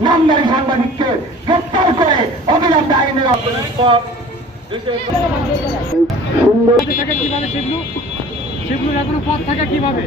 নামদারি সাংবাদিককে গ্রেপ্তার করে অবিলম্বে আইনের কীভাবে শিবলু শিবলুর এখনও পথ থাকে কীভাবে?